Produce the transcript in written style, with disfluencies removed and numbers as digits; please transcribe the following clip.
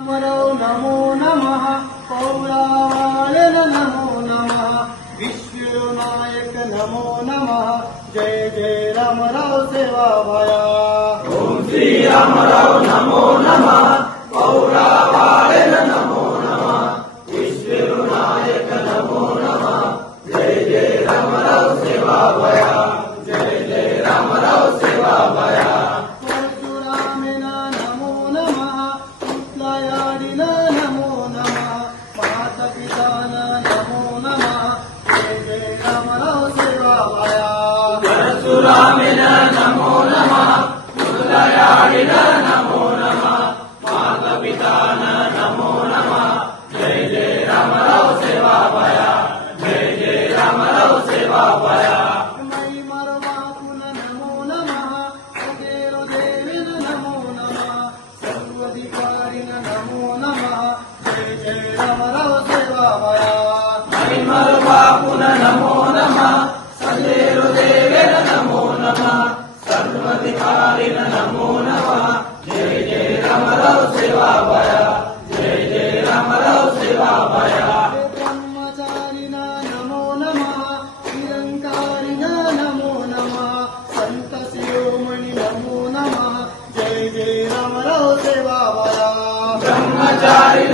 रामराव नमो नमः पौरावालन नमो नमः विश्वनायक नमो नमः जय जय रामराव सेवाभाया ओम श्री रामराव नमो नमः पौरावालन नमो नमः विश्वनायक नमो नमः जय जय रामराव सेवाभाया जय जय रामराव सेवाभाया परशुरामेन नमो नमः पुतलायाडिन नमो नमः मातापितान नमो नमः जय जय रामराव सेवाभाया परशुरामेन नमो नमः पुतलायाडिन नमो नमः मातापितान नमो नमः जय जय रामराव सेवाभाया जय जय रामराव सेवाभाया मैमरवाकुल नमो नमः सदेवदेविन नमो नमः सर्वाधिकारिण नमो नमः जय जय रामराव सेवाभाया हरिमर्वाकुल नमो नमः सदेवदेवेन नमो नमः सर्वाधिकारिण नमो नमः जय जय रामराव सेवाभाया जय जय रामराव सेवाभाया ब्रह्मचारिण नमो नमः निरंकारिण नमो नमः संत शिरोमणि नमो नमः जय जय रामराव सेवाभाया ब्रह्मचारी